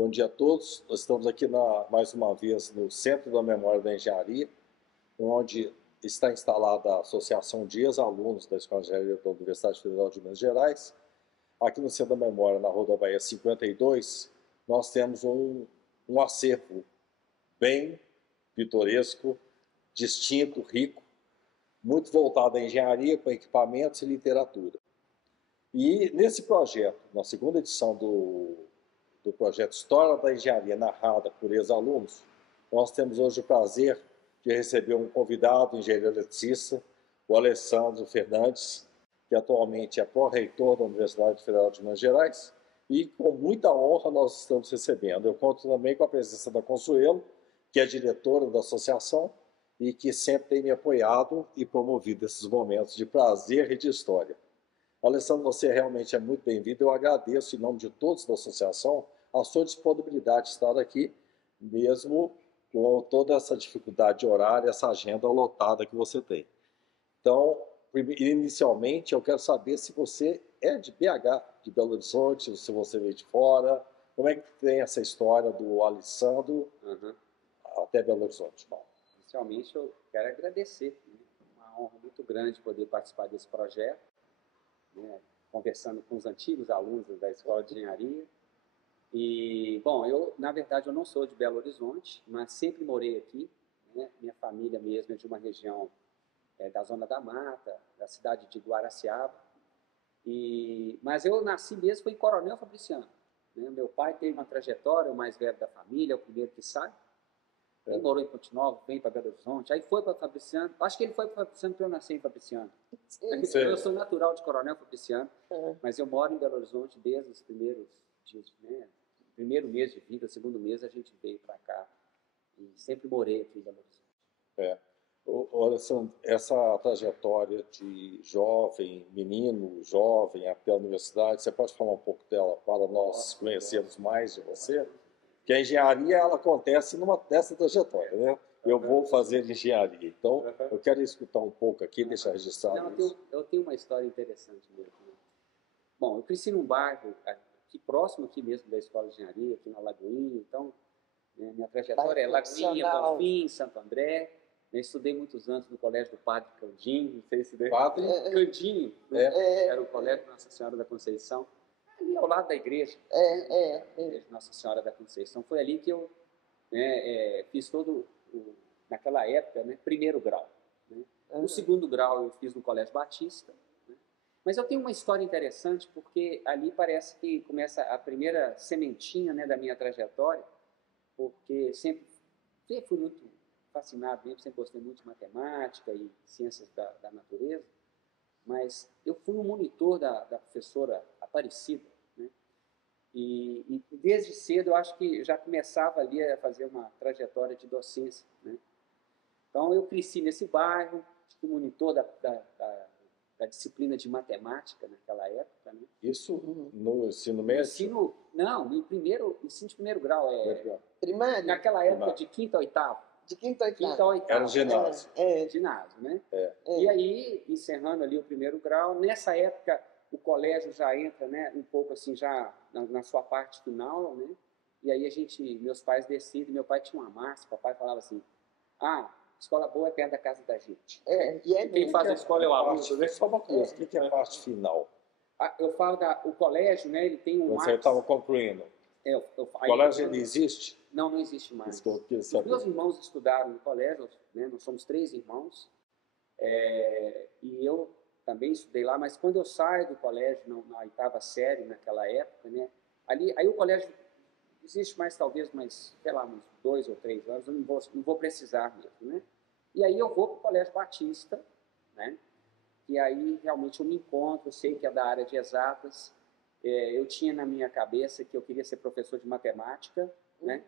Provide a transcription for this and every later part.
Bom dia a todos. Nós estamos aqui mais uma vez no Centro da Memória da Engenharia, onde está instalada a Associação de Ex-Alunos da Escola de Engenharia da Universidade Federal de Minas Gerais. Aqui no Centro da Memória, na Rua da Bahia 52, nós temos um acervo bem pitoresco, distinto, rico, muito voltado à engenharia, com equipamentos e literatura. E nesse projeto, na segunda edição do projeto História da Engenharia, narrada por ex-alunos, nós temos hoje o prazer de receber um convidado, engenheiro eletricista, o Alessandro Fernandes, que atualmente é pró-reitor da Universidade Federal de Minas Gerais, e com muita honra nós estamos recebendo. Eu conto também com a presença da Consuelo, que é diretora da associação e que sempre tem me apoiado e promovido esses momentos de prazer e de história. Alessandro, você realmente é muito bem-vindo. Eu agradeço, em nome de todos da associação, a sua disponibilidade de estar aqui, mesmo com toda essa dificuldade horária, essa agenda lotada que você tem. Então, inicialmente, eu quero saber se você é de BH, de Belo Horizonte, se você veio de fora. Como é que tem essa história do Alessandro até Belo Horizonte? Bom, inicialmente eu quero agradecer, né? Uma honra muito grande poder participar desse projeto, né? Conversando com os antigos alunos da Escola de Engenharia. E, bom, na verdade, eu não sou de Belo Horizonte, mas sempre morei aqui, né? Minha família mesmo é de uma região da Zona da Mata, da cidade de Guaraciaba. Mas eu nasci mesmo foi em Coronel Fabriciano, né? Meu pai teve uma trajetória, o mais velho da família, é o primeiro que sai. Ele morou em Ponte Nova, veio para Belo Horizonte, aí foi para Fabriciano. Acho que ele foi para Fabriciano porque eu nasci em Fabriciano. Eu sou natural de Coronel Fabriciano, mas eu moro em Belo Horizonte desde os primeiros dias, né? Primeiro mês de vida, segundo mês a gente veio para cá e sempre morei aqui em Belo Horizonte. Olha, essa trajetória de jovem, menino, jovem, até a universidade, você pode falar um pouco dela para nós conhecermos mais de você? Que a engenharia, ela acontece nessa trajetória, né? Eu vou fazer engenharia, então eu quero escutar um pouco aqui, deixar registrado isso. Eu tenho uma história interessante mesmo. Bom, eu cresci num bairro aqui próximo aqui mesmo da Escola de Engenharia, aqui na Lagoinha, então minha trajetória é Lagoinha, Bonfim, Santo André. Eu estudei muitos anos no Colégio do Padre Candinho, não sei se Padre Candinho, né? Era o Colégio Nossa Senhora da Conceição, ali ao lado da igreja. Igreja Nossa Senhora da Conceição. Foi ali que eu fiz todo, naquela época, né, primeiro grau. Né? O segundo grau eu fiz no Colégio Batista. Né? Mas eu tenho uma história interessante, porque ali parece que começa a primeira sementinha, né, da minha trajetória, porque sempre fui muito fascinado mesmo, sempre gostei muito de matemática e ciências da natureza, mas eu fui um monitor da professora Aparecida, né? E desde cedo eu acho que já começava ali a fazer uma trajetória de docência, né? Então eu cresci nesse bairro, fui monitor da disciplina de matemática naquela época, né? Isso no ensino médio? No ensino de primeiro grau. Primário? Naquela época de quinta a oitava. De quinta a oitava. Era o ginásio. Ginásio, né? E aí, encerrando ali o primeiro grau, nessa época o colégio já entra, né, um pouco assim, já na sua parte final, né? E aí meus pais decidem, meu pai tinha uma massa, papai falava assim, escola boa é perto da casa da gente. E quem faz a escola é o aluno. Só uma coisa, o que é a parte final? Eu falo o colégio, né, ele tem um Você estava concluindo. O colégio ele existe? Não existe mais. Os meus irmãos estudaram no colégio, né? Nós somos 3 irmãos, e eu também estudei lá, mas quando eu saio do colégio, na oitava série, naquela época, né? Aí o colégio existe mais, talvez, sei lá, uns 2 ou 3 anos, eu não vou precisar mesmo, né? E aí eu vou para o Colégio Batista, né? E aí realmente eu me encontro, eu sei que é da área de exatas, eu tinha na minha cabeça que eu queria ser professor de matemática, né?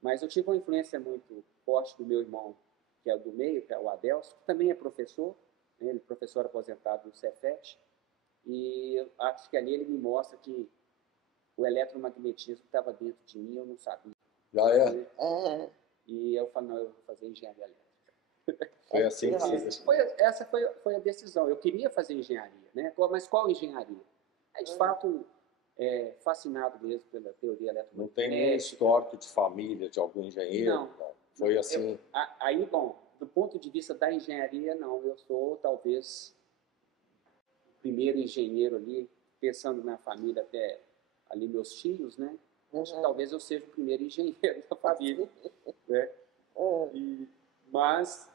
Mas eu tive uma influência muito forte do meu irmão, que é do meio, que é o Adelso, que também é professor, né? Ele é professor aposentado no Cefet, e eu acho que ali ele me mostra que o eletromagnetismo estava dentro de mim, eu não sabia. E eu falei, não, eu vou fazer engenharia elétrica. Foi assim que você... Essa foi a decisão. Eu queria fazer engenharia, né? Mas qual engenharia? Aí, de fato, fascinado mesmo pela teoria eletromagnética. Não tem nenhum histórico de família, de algum engenheiro? Não. Foi assim? Aí, bom, do ponto de vista da engenharia, não. Eu sou, talvez, o primeiro engenheiro ali, pensando na família até ali meus tios, né? Acho que talvez eu seja o primeiro engenheiro da família, né? Mas,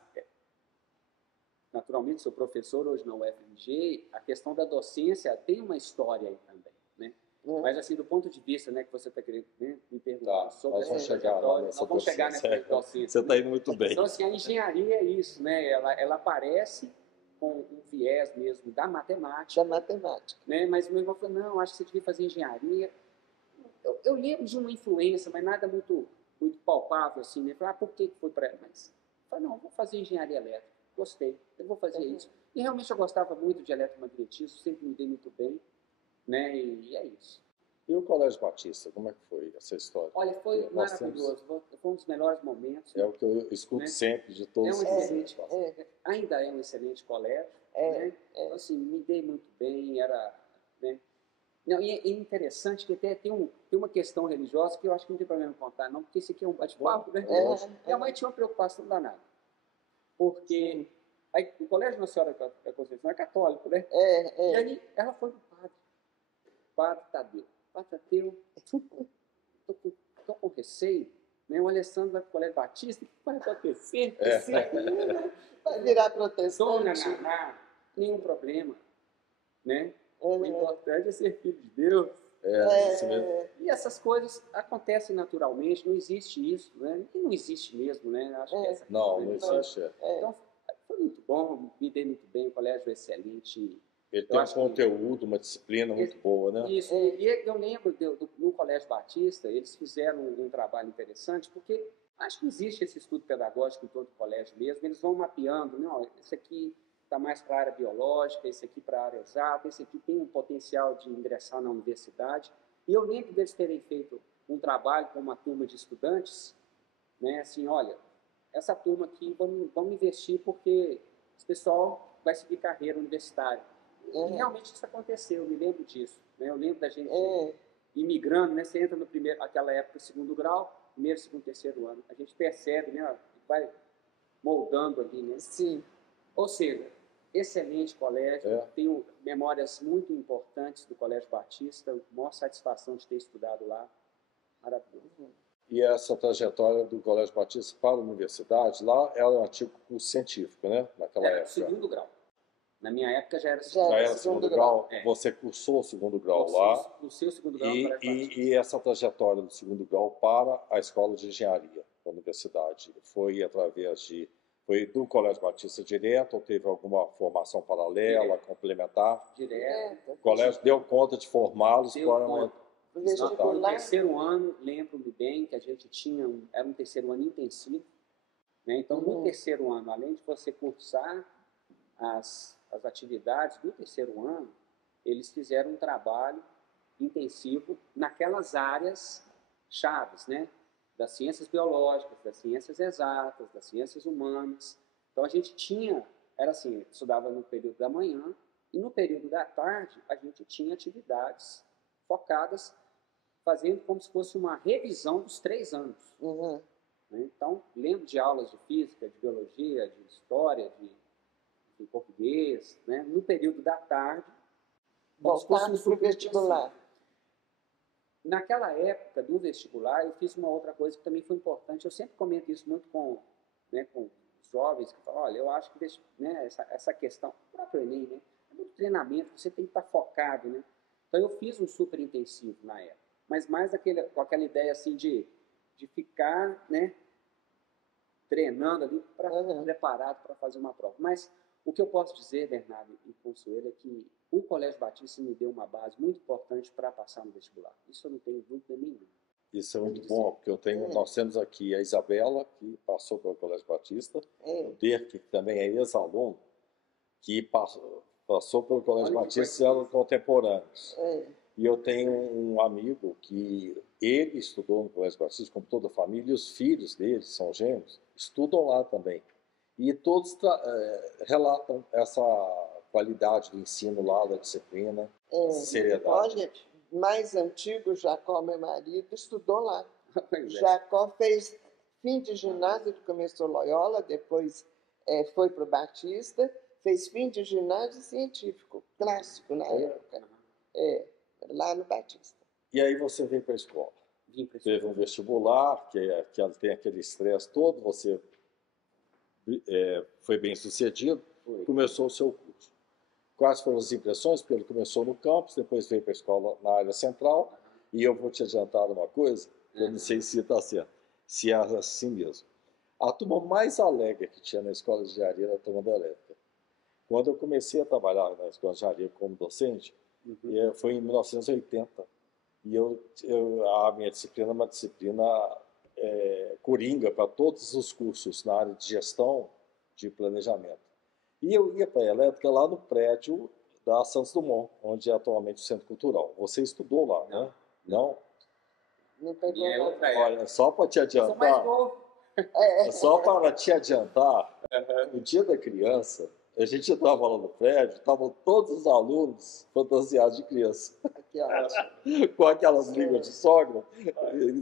naturalmente, sou professor hoje na UFMG, a questão da docência tem uma história aí também, né? Mas, assim, do ponto de vista, né, que você está querendo, né, me perguntar sobre essa trajetória, nós vamos chegar nessa docência. Você está indo muito bem. Então, assim, a engenharia é isso, né? Ela aparece com um viés mesmo da matemática. Da matemática. Né? Mas meu irmão falou, não, acho que você devia fazer engenharia. Eu lembro de uma influência, mas nada muito palpável, assim, né? Falei, por que foi para ela? Mas eu falei, não, vou fazer engenharia elétrica. Gostei, eu vou fazer isso. E realmente eu gostava muito de eletromagnetismo, sempre me dei muito bem, né? E é isso. E o Colégio Batista, como é que foi essa história? Olha, foi maravilhoso. Foi um dos melhores momentos. É o que eu escuto, né? Sempre de todos os excelente, ainda é um excelente colégio. Né? Então, assim, me dei muito bem, era... Né? Não, e é interessante que até tem uma questão religiosa que eu acho que não tem problema contar, não, porque esse aqui é um bate-papo, né? Minha mãe tinha uma preocupação danada. Porque aí, o Colégio Nossa Senhora da Conceição é católico, né? E aí ela foi no padre Tadeu. Padre Tadeu, tô com receio, né? O Alessandro vai para o Colégio Batista, o que vai acontecer? Vai virar protestante. Dona Naná, nenhum problema, né? O importante é ser filho de Deus. Isso mesmo. E essas coisas acontecem naturalmente, não existe isso, né? E não existe mesmo, né? Acho que essa não existe. Então, foi muito bom, me dei muito bem, o colégio é excelente. Ele tem um conteúdo, uma disciplina muito boa, né? Isso, e eu lembro, no Colégio Batista, eles fizeram um trabalho interessante, porque acho que existe esse estudo pedagógico em todo o colégio mesmo, eles vão mapeando, não, esse aqui está mais para a área biológica, esse aqui para a área exata, esse aqui tem um potencial de ingressar na universidade. E eu lembro deles terem feito um trabalho com uma turma de estudantes, né, assim, olha, essa turma aqui vamos investir porque esse pessoal vai seguir carreira universitária. E realmente isso aconteceu, eu me lembro disso. Né? Eu lembro da gente imigrando, né? Você entra no aquela época, segundo grau, primeiro, segundo, terceiro ano. A gente percebe, né? Vai moldando ali, né? Sim. Ou seja, excelente colégio, tenho memórias muito importantes do Colégio Batista, maior satisfação de ter estudado lá, maravilhoso. E essa trajetória do Colégio Batista para a universidade, lá era um antigo curso científico, né? Naquela época. Segundo grau. Na minha época já era segundo grau. Você cursou o segundo grau lá. Cursei o segundo grau. E essa trajetória do segundo grau para a Escola de Engenharia da universidade foi através de... Foi do Colégio Batista direto ou teve alguma formação paralela, complementar? Direto. O colégio deu conta de formá-los para uma... No terceiro ano, lembro-me bem que a gente tinha... Era um terceiro ano intensivo. Né? Então, no terceiro ano, além de você cursar as atividades do terceiro ano, eles fizeram um trabalho intensivo naquelas áreas chaves, né? Das ciências biológicas, das ciências exatas, das ciências humanas. Então, a gente tinha, era assim, estudava no período da manhã e no período da tarde a gente tinha atividades focadas, fazendo como se fosse uma revisão dos 3 anos. Então, lembro de aulas de física, de biologia, de história, de português, né? No período da tarde. Voltado para o vestibular. Naquela época do vestibular, eu fiz uma outra coisa que também foi importante. Eu sempre comento isso muito com os jovens, que falam, olha, eu acho que essa questão, o próprio Enem, né? É muito treinamento, você tem que estar focado, né? Então, eu fiz um super intensivo na época, mas mais com aquela ideia assim de ficar, né, treinando ali, preparado para fazer uma prova. Mas o que eu posso dizer, Bernardo e Consuelo, é que o Colégio Batista me deu uma base muito importante para passar no vestibular. Isso eu não tenho dúvida nenhuma. Isso é muito bom, porque nós temos aqui a Isabela, que passou pelo Colégio Batista, o Dirk, que também é ex-aluno, que passou pelo Colégio Batista e eram contemporâneos. E eu tenho um amigo que ele estudou no Colégio Batista, como toda a família, e os filhos dele, são gêmeos, estudam lá também. E todos relatam essa qualidade do ensino lá, da disciplina, seriedade. mais antigo, Jacó, meu marido, estudou lá. Pois é. Jacó fez fim de ginásio, ele começou Loyola, depois foi para o Batista, fez fim de ginásio científico, clássico na época, lá no Batista. E aí você veio para a escola. Teve um vestibular, que tem aquele estresse todo, você foi bem sucedido, começou o seu curso. Quais foram as impressões? Porque ele começou no campus, depois veio para a escola na área central, e eu vou te adiantar uma coisa, eu não sei se está certo, se é assim mesmo. A turma mais alegre que tinha na escola de engenharia era a turma da elétrica. Quando eu comecei a trabalhar na escola de engenharia como docente, foi em 1980, e a minha disciplina é uma disciplina coringa para todos os cursos na área de gestão, de planejamento. E eu ia para a elétrica lá no prédio da Santos Dumont, onde é atualmente o Centro Cultural. Você estudou lá, né? Não? Não pegou Olha, só para te adiantar. Eu sou mais novo. Só para te adiantar, no dia da criança, a gente estava lá no prédio, estavam todos os alunos fantasiados de criança. Com aquelas línguas de sogra,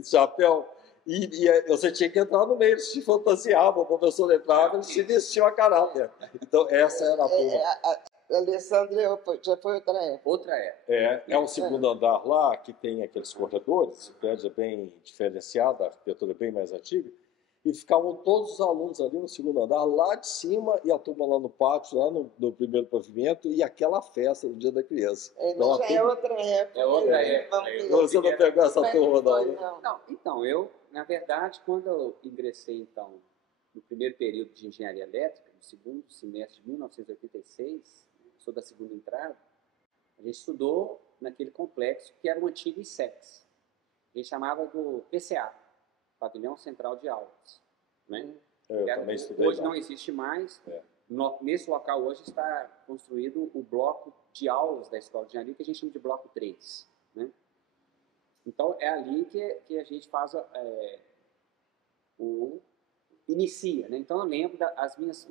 chapéu. E você tinha que entrar no meio, eles se fantasiavam, o professor entrava, eles se vestiam a caráter. Então, essa era a turma. Alessandro já foi outra época. Outra época. É um segundo andar lá, que tem aqueles corredores, o prédio é bem diferenciado, a arquitetura é bem mais antiga, e ficavam todos os alunos ali no segundo andar, lá de cima, e a turma lá no pátio, lá no primeiro pavimento, e aquela festa no dia da criança. Então, já é outra época. É outra época. Você não pegou essa turma, não? Não, então, eu, na verdade, quando eu ingressei, então, no primeiro período de engenharia elétrica, no segundo semestre de 1986, sou da segunda entrada, a gente estudou naquele complexo que era o antigo ISEX. A gente chamava do PCA, Pavilhão Central de Aulas. Né? Eu também estudei hoje lá. não existe mais. Nesse local hoje está construído o bloco de aulas da Escola de Engenharia, que a gente chama de bloco 3. Né? Então, é ali que a gente faz inicia. Né? Então, eu lembro das minhas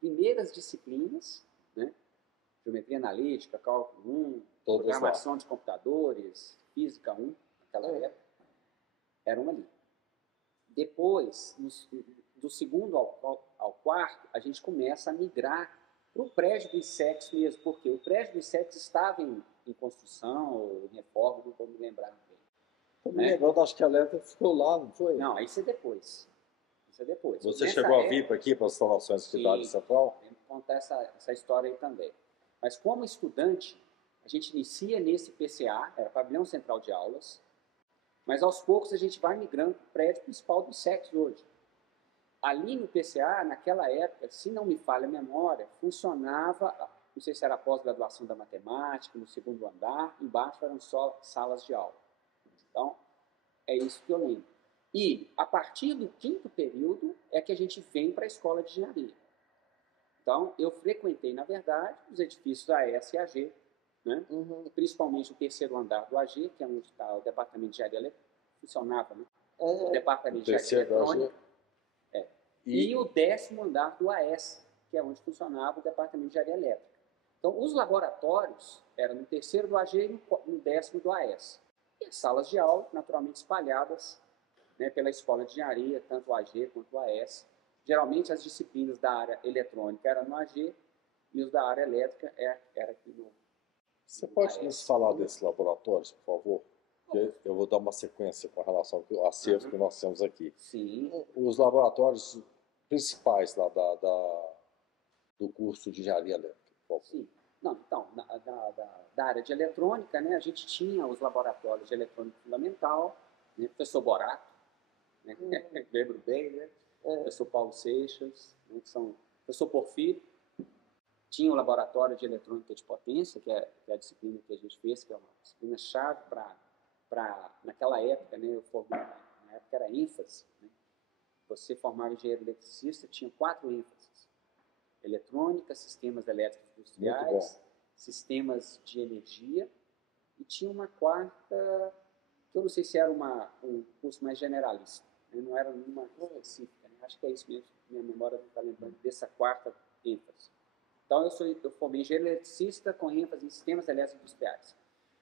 primeiras disciplinas, né? Geometria analítica, cálculo 1, programação de computadores, física 1, naquela época, eram ali. Depois, do segundo ao quarto, a gente começa a migrar para o prédio do ISEX mesmo, porque o prédio do ISEX estava em construção ou em reforma, não estou me lembrando bem. Estou me lembrando, acho que a elétrica ficou lá, não foi? Não, isso é depois. Você chegou a vir para aqui, para as instalações da cidade central? Tem que contar essa história aí também. Mas como estudante, a gente inicia nesse PCA, era Pavilhão Central de Aulas, mas aos poucos a gente vai migrando para o prédio principal do ISEX hoje. Ali no PCA, naquela época, se não me falha a memória, funcionava, não sei se era a pós-graduação da matemática, no segundo andar, embaixo eram só salas de aula. Então, é isso que eu lembro. E, a partir do quinto período, é que a gente vem para a escola de engenharia. Então, eu frequentei, na verdade, os edifícios AS e AG, né? Principalmente o terceiro andar do AG, que é onde está o departamento de engenharia elétrica, funcionava, né? O departamento de engenharia eletrônica. E o 10º andar do AS, que é onde funcionava o departamento de engenharia elétrica. Então, os laboratórios eram no terceiro do AG e no 10º do AS. E as salas de aula, naturalmente espalhadas, né, pela escola de engenharia, tanto o AG quanto o AS. Geralmente, as disciplinas da área eletrônica eram no AG e os da área elétrica era aqui no Você pode nos falar desses laboratórios, por favor? Eu vou dar uma sequência com relação ao acervo que nós temos aqui. Sim. Os laboratórios principais lá do curso de engenharia elétrica, por favor. Sim. Não, então, da área de eletrônica, né, a gente tinha os laboratórios de eletrônica fundamental, né, professor Borato, né, lembro bem, né? Professor Paulo Seixas, né, que são professor Porfírio. Tinha o laboratório de eletrônica de potência, que é a disciplina que a gente fez, que é uma disciplina-chave naquela época, né, eu formei, na época era ênfase. Né? Você formava engenheiro eletricista, tinha 4 ênfases. Eletrônica, sistemas elétricos industriais, sistemas de energia, e tinha uma quarta, que eu não sei se era um curso mais generalista, né? Não era nenhuma específica, né? Acho que é isso mesmo, minha memória não está lembrando dessa quarta ênfase. Então, eu formei engenheiro eletricista com ênfase em sistemas elétricos industriais.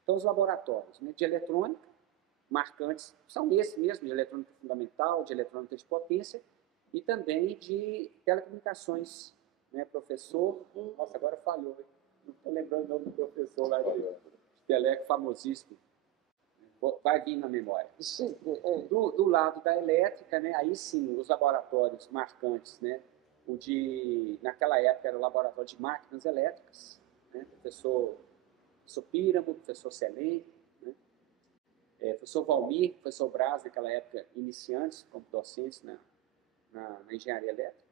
Então, os laboratórios, né, de eletrônica, marcantes, são esses mesmo, de eletrônica fundamental, de eletrônica de potência, e também de telecomunicações, né, professor, nossa, agora falhou, não estou lembrando o nome do professor lá de teleco, famosíssimo, vai vir na memória. Sim. Do lado da elétrica, né, aí sim, os laboratórios marcantes, né, naquela época era o laboratório de máquinas elétricas, né, professor Píramo, professor Selém, né, professor Valmir, professor Braz, naquela época, iniciantes como docentes na engenharia elétrica,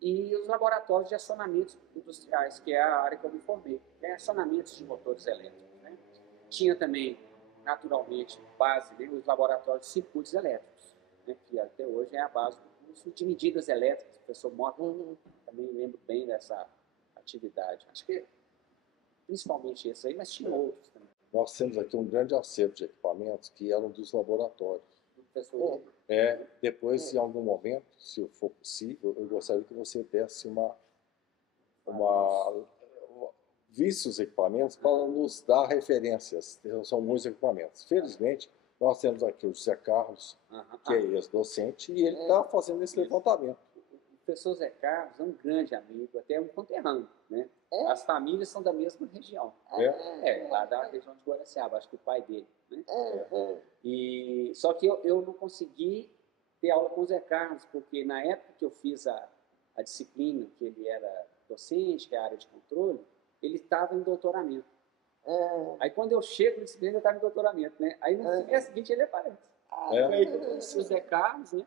e os laboratórios de acionamentos industriais, que é a área que eu me formei, né, acionamentos de motores elétricos. Né. Tinha também, naturalmente, base, né, os laboratórios de circuitos elétricos, né, que até hoje é a base do curso de medidas elétricas. O professor Mota também lembro bem dessa atividade. Acho que principalmente esse aí, mas tinha outros também. Nós temos aqui um grande acervo de equipamentos que eram dos laboratórios. Depois, em algum momento, se for possível, eu gostaria que você desse visse os equipamentos para nos dar referências. São muitos equipamentos. Felizmente, nós temos aqui o José Carlos, que é ex-docente, e ele está fazendo esse levantamento. O professor Zé Carlos é um grande amigo, até um conterrâneo, né? As famílias são da mesma região. Lá da região de Guaraciaba, acho que o pai dele. Né? E, só que eu não consegui ter aula com o Zé Carlos, porque na época que eu fiz a disciplina, que ele era docente, que é a área de controle, ele estava em doutoramento. Aí quando eu chego na disciplina, ele estava em doutoramento. Né? Aí no semestre seguinte ele aparece. Aí eu conheci o Zé Carlos, né?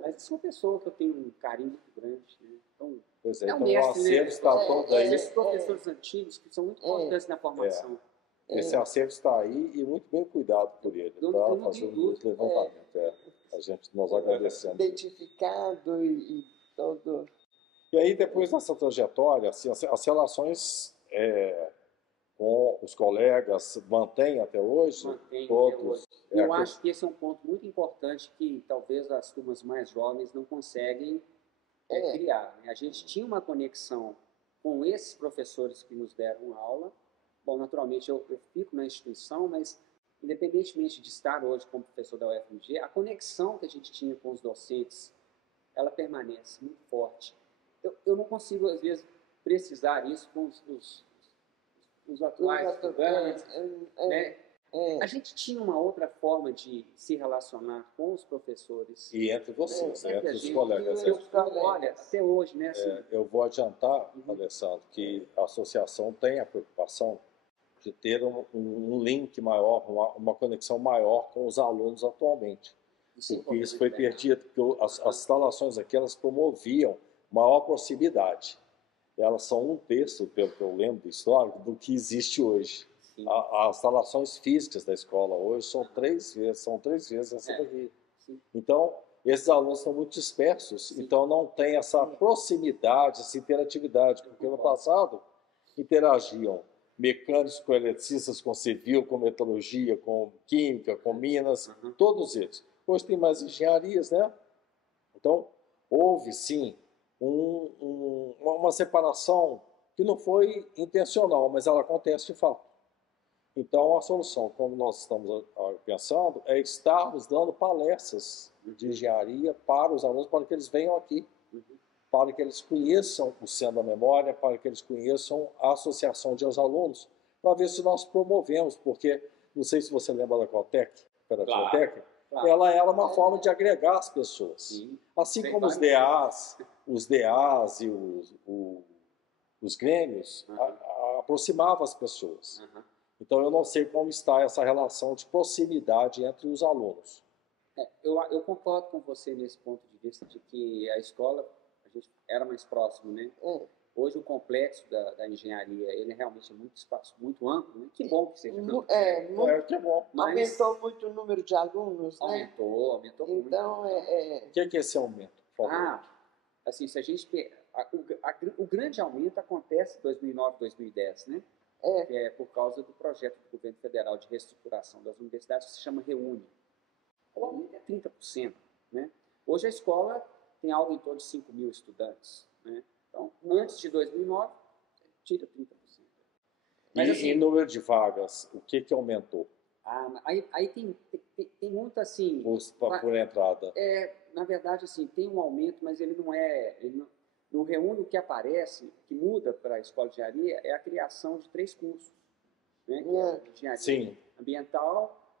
Mas é uma pessoa que eu tenho um carinho muito grande. Né? Então, pois é, então o acervo está todo aí. Esses professores antigos que são muito importantes na formação. Esse acervo está aí e muito bem cuidado por ele. Está fazendo esse levantamento. Nós agradecemos. Identificado e todo. E aí, depois dessa trajetória, assim, as relações com os colegas mantêm até hoje? Mantém todos. Até hoje. Eu acho que esse é um ponto muito importante que talvez as turmas mais jovens não conseguem criar. Né? A gente tinha uma conexão com esses professores que nos deram aula. Bom, naturalmente eu fico na instituição, mas independentemente de estar hoje como professor da UFMG, a conexão que a gente tinha com os docentes, ela permanece muito forte. Eu não consigo, às vezes, precisar isso com os atuais estudantes. Né? A gente tinha uma outra forma de se relacionar com os professores. E entre vocês, entre os colegas. Olha, até hoje, né? Assim, eu vou adiantar, Alessandro, que a associação tem a preocupação de ter um link maior, uma conexão maior com os alunos atualmente. Porque isso foi perdido, porque as instalações aqui, elas promoviam maior proximidade. Elas são um terço, pelo que eu lembro do histórico, do que existe hoje. As instalações físicas da escola hoje são três vezes essa daqui. Então, esses alunos estão muito dispersos, então não tem essa proximidade, essa interatividade, porque no passado interagiam mecânicos com eletricistas, com civil, com metalurgia, com química, com minas, todos eles. Hoje tem mais engenharias, né? Então, houve sim uma separação que não foi intencional, mas ela acontece de fato. Então, a solução, como nós estamos pensando, é estarmos dando palestras de engenharia para os alunos, para que eles venham aqui, para que eles conheçam o Centro da Memória, para que eles conheçam a Associação de Alunos, para ver se nós promovemos, porque, não sei se você lembra da Cotec, ela era uma forma de agregar as pessoas. Sim. Assim como os DAs e os grêmios aproximavam as pessoas. Então, eu não sei como está essa relação de proximidade entre os alunos. Eu concordo com você nesse ponto de vista de que a escola, a gente era mais próximo, né? Hoje o complexo da engenharia, ele realmente é muito espaço, muito amplo, né? Que bom que seja. Que bom. Mas aumentou muito o número de alunos, né? Aumentou muito. Então, O que é esse aumento, por favor? Assim, se a gente... O grande aumento acontece em 2009, 2010, né? Que é por causa do projeto do governo federal de reestruturação das universidades, que se chama REUNE. O aumento é 30%. Né? Hoje a escola tem algo em torno de 5 mil estudantes. Né? Então, antes de 2009, tira 30%. Mas, assim, em número de vagas, o que aumentou? Aí tem muito assim... Por entrada. Na verdade, assim, tem um aumento, mas ele não reúne. O que aparece, que muda para a escola de engenharia, é a criação de 3 cursos. Né? Que é engenharia ambiental,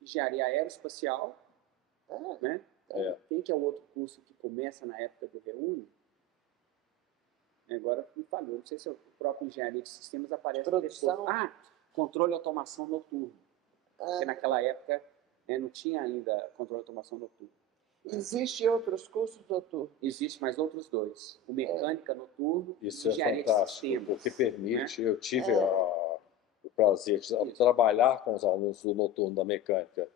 engenharia aeroespacial, né? Quem que é o outro curso que começa na época do reúne? Agora me falhou, não sei se é o próprio engenharia de sistemas aparece depois. Controle e automação noturno. Porque naquela época não tinha ainda controle e automação noturno. Existem outros cursos noturnos? Existe mais outros 2. O mecânica noturno e engenharia fantástico, de sistemas. Porque permite, eu tive o prazer de trabalhar com os alunos do noturno da mecânica.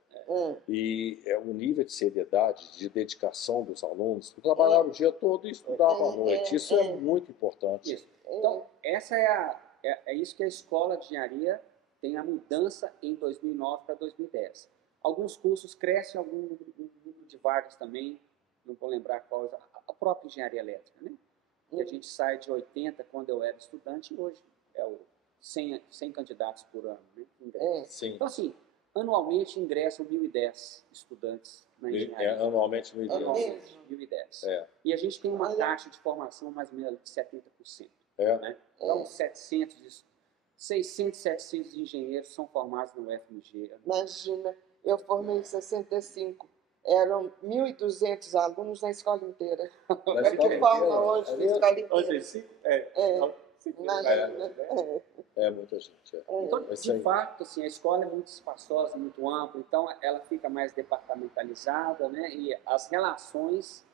E o nível de seriedade, de dedicação dos alunos, trabalhar o dia todo e estudar à noite. Isso é muito importante. Isso. Então, essa é isso que a escola de engenharia tem a mudança em 2009 para 2010. Alguns cursos crescem, algum número de vagas também, não vou lembrar qual, a própria engenharia elétrica, né? Que a gente sai de 80 quando eu era estudante, e hoje é 100 candidatos por ano, né? Então, assim, anualmente ingressam 1.010 estudantes na engenharia. Anualmente 1.010. Anualmente 1.010. E a gente tem uma taxa de formação mais ou menos de 70%. Né? Então, 600, 700 engenheiros são formados no UFMG. Imagina, eu formei em 65. Eram 1.200 alunos na escola inteira. É que forma hoje na escola inteira. Muita gente. Então, de fato, assim, a escola é muito espaçosa, muito ampla, então ela fica mais departamentalizada, né? E as relações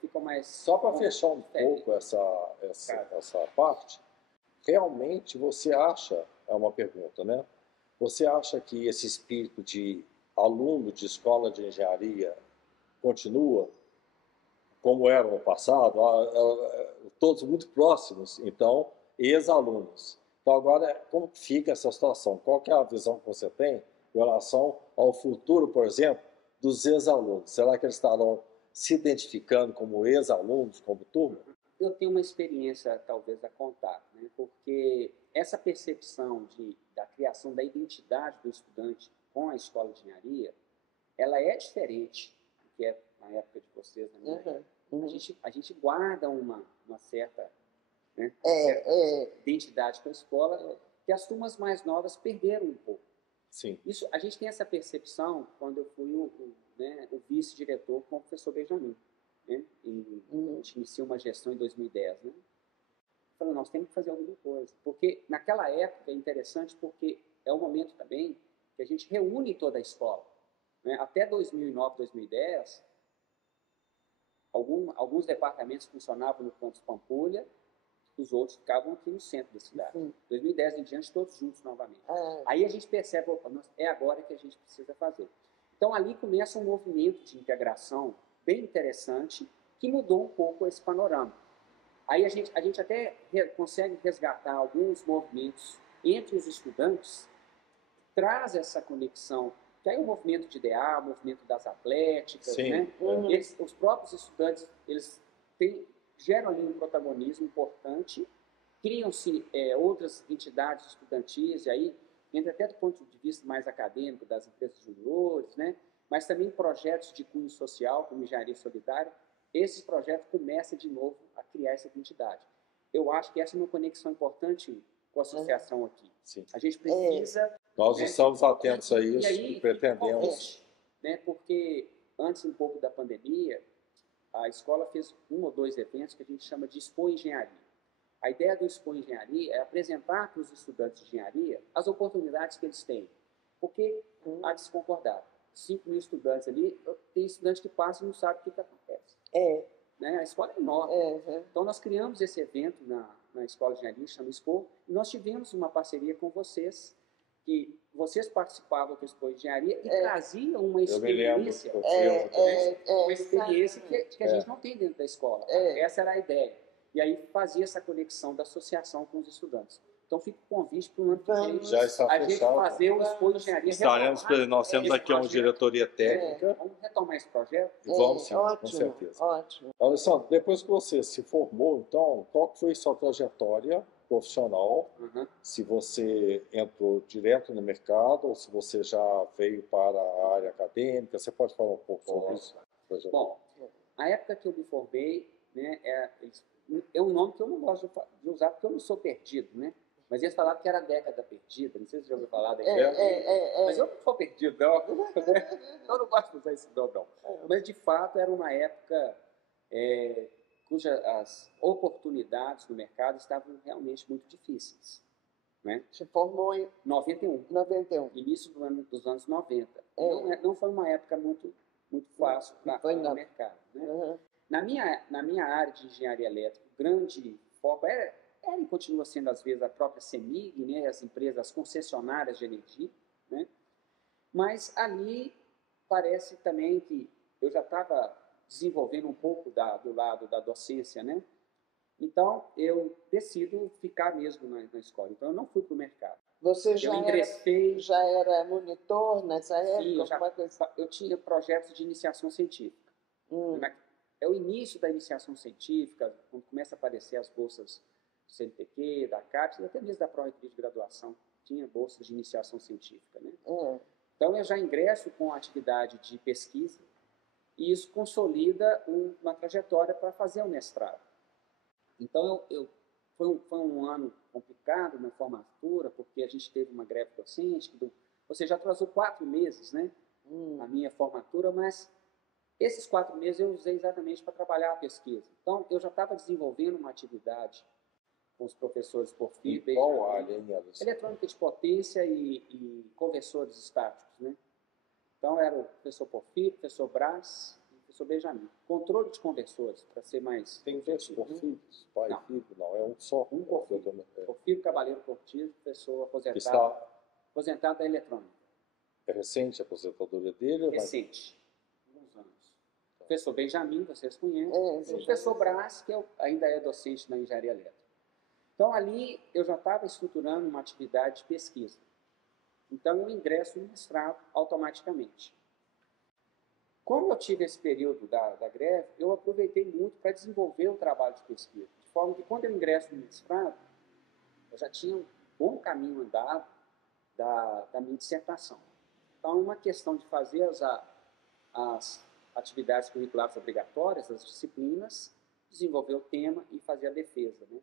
ficam mais... Só para fechar um pouco essa parte, realmente você acha, é uma pergunta, né? Você acha que esse espírito de aluno de escola de engenharia continua como era no passado? Todos muito próximos, então, ex-alunos. Então, agora, como fica essa situação? Qual que é a visão que você tem em relação ao futuro, por exemplo, dos ex-alunos? Será que eles estarão se identificando como ex-alunos, como turma? Eu tenho uma experiência, talvez, a contar, né? Porque essa percepção da criação da identidade do estudante com a escola de engenharia, ela é diferente do que é na época de vocês, na minha época. A gente guarda uma certa, certa identidade com a escola, que as turmas mais novas perderam um pouco. Sim. Isso, a gente tem essa percepção quando eu fui o vice-diretor com o professor Benjamin. Né? E a gente iniciou uma gestão em 2010. Né? Falei, nós temos que fazer alguma coisa. Porque naquela época é interessante, porque é um momento também que a gente reúne toda a escola. Né? Até 2009, 2010, alguns departamentos funcionavam no campus Pampulha, os outros ficavam aqui no centro da cidade. 2010 em diante, todos juntos novamente. Aí a gente percebe, é agora que a gente precisa fazer. Então ali começa um movimento de integração bem interessante, que mudou um pouco esse panorama. Aí a gente até consegue resgatar alguns movimentos entre os estudantes, traz essa conexão, que aí o movimento de DA, o movimento das atléticas, né? Os próprios estudantes, eles geram ali um protagonismo importante, criam-se outras entidades estudantis, e aí entra até do ponto de vista mais acadêmico, das empresas juniores, né? Mas também projetos de cunho social, como Engenharia Solidária. Esses projetos começam de novo a criar essa identidade. Eu acho que essa é uma conexão importante com a associação aqui. Sim. A gente precisa... Nós estamos atentos a isso e pretendemos... né? Porque antes um pouco da pandemia, a escola fez 1 ou 2 eventos que a gente chama de Expo Engenharia. A ideia do Expo Engenharia é apresentar para os estudantes de engenharia as oportunidades que eles têm. Porque há de se concordar. 5.000 estudantes ali, tem estudante que passa e não sabe o que acontece. Né? A escola é enorme. Então, nós criamos esse evento na Escola de Engenharia, chama Expo, e nós tivemos uma parceria com vocês, que vocês participavam do Expo de Engenharia e traziam uma experiência, uma experiência que a gente não tem dentro da escola. Essa era a ideia. E aí fazia essa conexão da associação com os estudantes. Então fica o convite para o ano que vem já está a gente fazer o Expo de Engenharia. Nós temos aqui uma diretoria técnica. Vamos retomar esse projeto? Vamos sim, ótimo, com certeza. Ótimo. Alessandro, depois que você se formou, então, qual foi sua trajetória profissional, se você entrou direto no mercado ou se você já veio para a área acadêmica. Você pode falar um pouco sobre isso? Bom, a época que eu me formei, né, é um nome que eu não gosto de usar porque eu não sou perdido, né? Mas eles falavam que era a década perdida, não sei se você já ouviu falar da década. Mas eu não sou perdido, não. Eu não gosto de usar esse nome, não. Mas, de fato, era uma época cujas oportunidades no mercado estavam realmente muito difíceis. Né? Se formou em 91. Início dos anos 90. Não foi uma época muito fácil para o mercado. Né? Na minha área de engenharia elétrica, o grande foco era e continua sendo, às vezes, a própria CEMIG, né? As empresas, as concessionárias de energia. Né? Mas ali parece também que eu já estava desenvolvendo um pouco do lado da docência, né? Então, eu decido ficar mesmo na escola. Então, eu não fui para o mercado. Você já era monitor nessa época? Sim, eu tinha projetos de iniciação científica. É o início da iniciação científica, quando começa a aparecer as bolsas do CNPq, da CAPES, e até mesmo da Pró-Reitoria de Graduação, tinha bolsas de iniciação científica. Né? Então, eu já ingresso com a atividade de pesquisa, e isso consolida uma trajetória para fazer o mestrado. Então, foi um ano complicado na formatura, porque a gente teve uma greve docente, ou seja, atrasou 4 meses, né, a minha formatura, mas esses 4 meses eu usei exatamente para trabalhar a pesquisa. Então, eu já estava desenvolvendo uma atividade com os professores Porfírio, qual área, hein, eletrônica de potência e conversores estáticos, né? Então, era o professor Porfírio, o professor Brás e o professor Benjamin. Controle de conversores, para ser mais... Tem dois Porfírios? Pai e filho? Não, é um só. Um Porfírio. Porfírio Cavaleiro Cortizo, professor aposentado da eletrônica. É recente a aposentadoria dele? Recente. Alguns anos. O professor Benjamin, vocês conhecem. E o professor Brás, que ainda é docente na engenharia elétrica. Então, ali, eu já estava estruturando uma atividade de pesquisa. Então, eu ingresso no mestrado automaticamente. Como eu tive esse período da greve, eu aproveitei muito para desenvolver o trabalho de pesquisa. De forma que, quando eu ingresso no mestrado, eu já tinha um bom caminho andado da minha dissertação. Então, é uma questão de fazer as atividades curriculares obrigatórias, as disciplinas, desenvolver o tema e fazer a defesa. Né?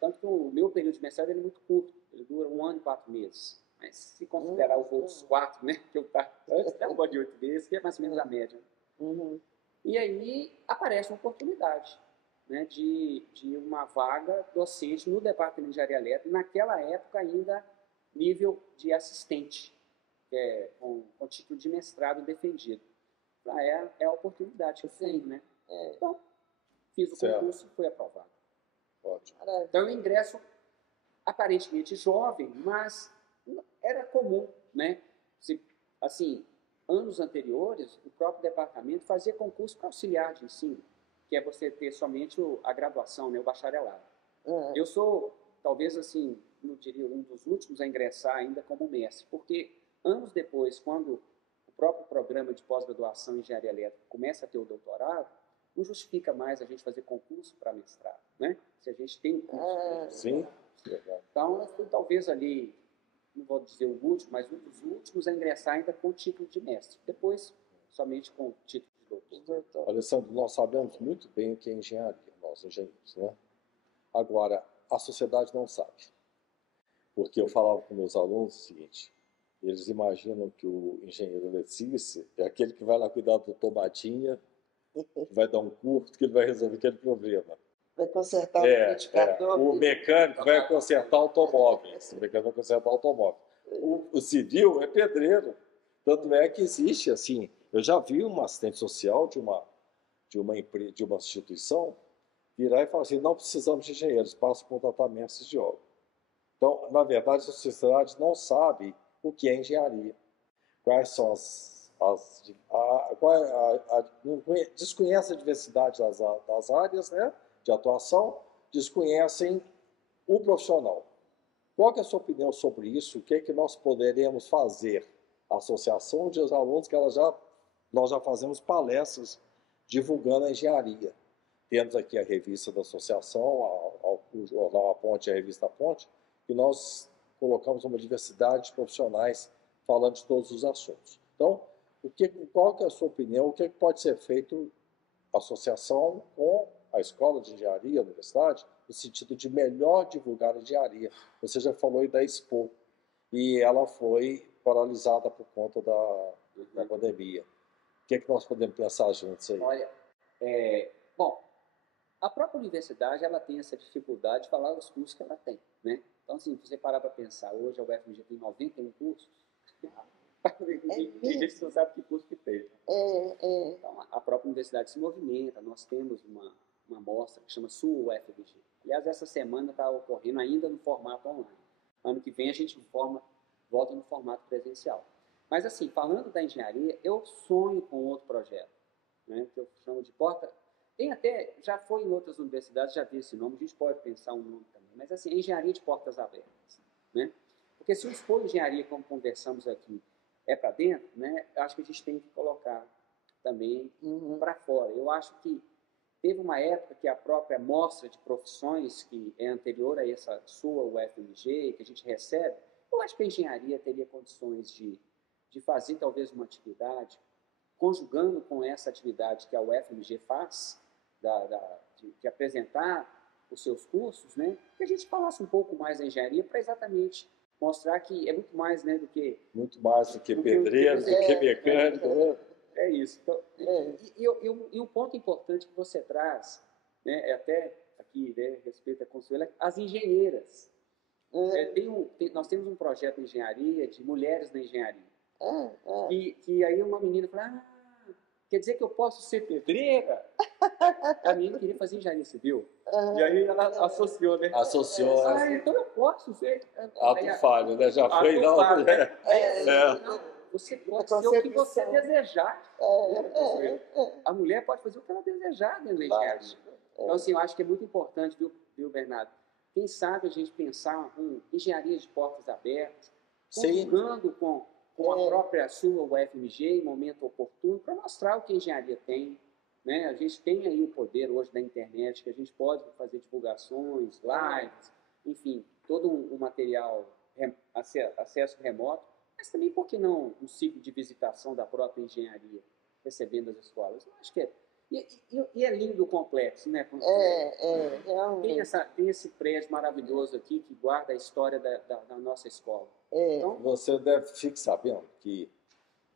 Tanto que o meu período de mestrado é muito curto, ele dura 1 ano e 4 meses. Mas se considerar os outros 4, né, que eu estava antes, dá um bom de 8 meses, que é mais ou menos a média. E aí aparece uma oportunidade, né, de uma vaga docente no departamento de engenharia elétrica, naquela época ainda nível de assistente, com título de mestrado defendido. É a oportunidade que eu tenho, né? Então, fiz o concurso e fui aprovado. Ótimo. Então, eu ingresso aparentemente jovem, mas era comum, né? Assim, anos anteriores, o próprio departamento fazia concurso para auxiliar de ensino, que é você ter somente a graduação, né, o bacharelado. Eu sou, talvez assim, não diria um dos últimos a ingressar ainda como mestre, porque anos depois, quando o próprio programa de pós-graduação em engenharia elétrica começa a ter o doutorado, não justifica mais a gente fazer concurso para mestrado, né? Se a gente tem um curso. Sim. Então, eu fui talvez ali, não vou dizer o último, mas um dos últimos a ingressar ainda com o título de mestre. Depois, somente com o título de doutor. Alessandro, nós sabemos muito bem o que é engenharia, nós engenheiros, né? Agora, a sociedade não sabe. Porque eu falava com meus alunos o seguinte, eles imaginam que o engenheiro eletricista é aquele que vai lá cuidar do tomatinha, que vai dar um curto, que ele vai resolver aquele problema. Vai consertar o liquidificador. O mecânico vai consertar automóveis. O mecânico vai consertar automóvel. O civil é pedreiro. Tanto é que existe, assim, eu já vi uma assistente social de uma instituição virar e falar assim, não precisamos de engenheiros, passa por tratamentos de obra. Então, na verdade, a sociedade não sabe o que é engenharia. Quais são desconhece a diversidade das áreas, né, de atuação, desconhecem o profissional. Qual que é a sua opinião sobre isso? O que é que nós poderemos fazer? A associação de alunos que nós já fazemos palestras divulgando a engenharia. Temos aqui a revista da associação, o o jornal A Ponte e a revista A Ponte, que nós colocamos uma diversidade de profissionais falando de todos os assuntos. Então, qual que é a sua opinião? O que pode ser feito associação com a escola de engenharia, a universidade, no sentido de melhor divulgar a engenharia? Você já falou aí da Expo, e ela foi paralisada por conta da pandemia. O que nós podemos pensar juntos aí? Olha, bom, a própria universidade ela tem essa dificuldade de falar os cursos que ela tem, né? Então, assim, se você parar para pensar, hoje a UFMG tem 91 cursos, tem gente que não sabe que curso que tem. Então, a própria universidade se movimenta, nós temos uma mostra que chama Sul UFMG. Aliás, essa semana está ocorrendo ainda no formato online. Ano que vem a gente volta no formato presencial. Mas, assim, falando da engenharia, eu sonho com outro projeto, né, que eu chamo de porta... Tem até, já foi em outras universidades, já vi esse nome, a gente pode pensar um nome também, mas assim, engenharia de portas abertas, né? Porque se o expor engenharia, como conversamos aqui, é para dentro, né, eu acho que a gente tem que colocar também para fora. Eu acho que teve uma época que a própria mostra de profissões, que é anterior a essa sua UFMG, que a gente recebe, eu acho que a engenharia teria condições de fazer talvez uma atividade, conjugando com essa atividade que a UFMG faz, de apresentar os seus cursos, né, que a gente falasse um pouco mais da engenharia para exatamente mostrar que é muito mais, né, do que... Muito mais do que pedreiro, do que mecânico. É isso. Então, e um ponto importante que você traz, né, até aqui, né, respeito à Consuelo, as engenheiras. Nós temos um projeto de engenharia, de mulheres na engenharia. Que aí uma menina fala, quer dizer que eu posso ser pedreira? A menina queria fazer engenharia civil. E aí ela associou, né? Associou. Então eu posso ser. Ato falho, né? Já foi, não. Falho, né? Você pode ser o que você desejar. A mulher pode fazer o que ela desejar dentro da engenharia. Então, assim, eu acho que é muito importante, viu, Bernardo? Quem sabe a gente pensar em engenharia de portas abertas, conjugando com a própria sua UFMG em momento oportuno, para mostrar o que a engenharia tem. Né? A gente tem aí o poder hoje da internet, que a gente pode fazer divulgações, lives, enfim, todo um material, acesso remoto, mas também, por que não, um ciclo de visitação da própria engenharia, recebendo as escolas? Eu acho que é. E é lindo o complexo, né? Realmente. Tem esse prédio maravilhoso aqui que guarda a história da nossa escola. Então, você fique sabendo que,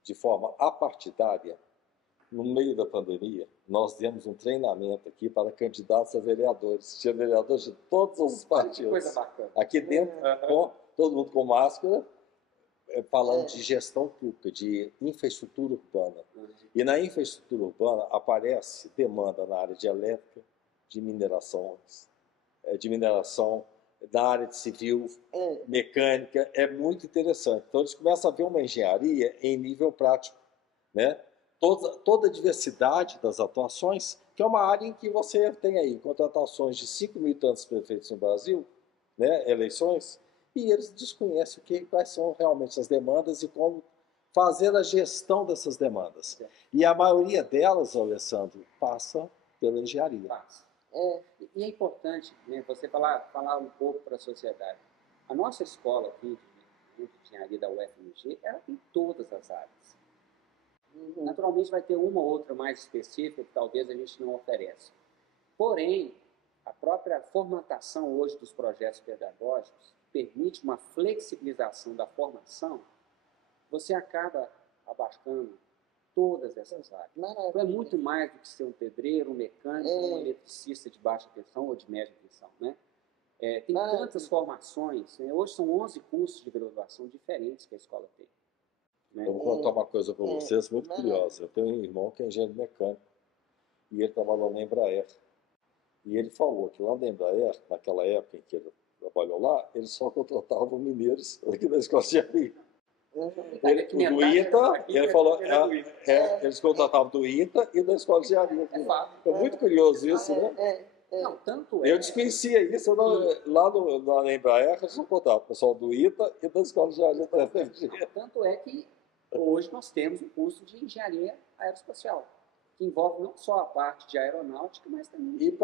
de forma apartidária, no meio da pandemia, nós demos um treinamento aqui para candidatos a vereadores. Tinha vereadores de todos os partidos. Coisa bacana. Aqui dentro, todo mundo com máscara, falando de gestão pública, de infraestrutura urbana. E na infraestrutura urbana aparece demanda na área de elétrica, de mineração, da área de civil, mecânica. É muito interessante. Então, eles começam a ver uma engenharia em nível prático, né? Toda a diversidade das atuações, que é uma área em que você tem aí contratações de 5 mil e tantos prefeitos no Brasil, né, eleições, e eles desconhecem quais são realmente as demandas e como fazer a gestão dessas demandas. E a maioria delas, Alessandro, passa pela engenharia. E é importante, né, você falar um pouco para a sociedade. A nossa escola aqui de engenharia da UFMG, ela tem todas as áreas. Naturalmente vai ter uma ou outra mais específica que talvez a gente não ofereça. Porém, a própria formatação hoje dos projetos pedagógicos permite uma flexibilização da formação, você acaba abarcando todas essas áreas. Então é muito mais do que ser um pedreiro, um mecânico, um eletricista de baixa tensão ou de média tensão, né? Tem tantas formações, né? Hoje são 11 cursos de graduação diferentes que a escola tem. Né? Eu vou contar uma coisa para vocês muito curiosa. Eu tenho um irmão que é engenheiro mecânico e ele trabalhou na Embraer. E ele falou que lá na Embraer, naquela época em que ele trabalhou lá, eles só contratavam mineiros aqui da escola de engenharia. Do ITA, ele falou, eles contratavam do ITA e da escola de engenharia. É muito curioso isso, né? Não, tanto Eu desconhecia isso. Lá na Embraer, eles não contratavam o pessoal do ITA e da escola de engenharia da FMG. Tanto é que hoje nós temos um curso de engenharia aeroespacial, que envolve não só a parte de aeronáutica, mas também... E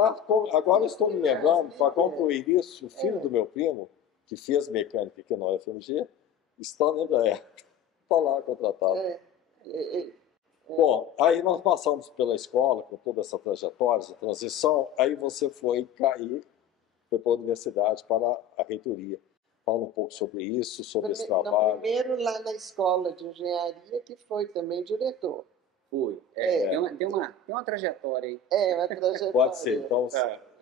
agora estou me lembrando, para concluir isso, o filho do meu primo, que fez mecânica aqui na UFMG, está na Embraer, está lá contratado. Bom, aí nós passamos pela escola, com toda essa trajetória, essa transição, aí você foi cair, foi para a universidade, para a reitoria. Fala um pouco sobre isso, sobre esse trabalho. Primeiro lá na escola de engenharia, que foi também diretor. Fui. Tem uma trajetória aí. Uma trajetória. Pode ser, então...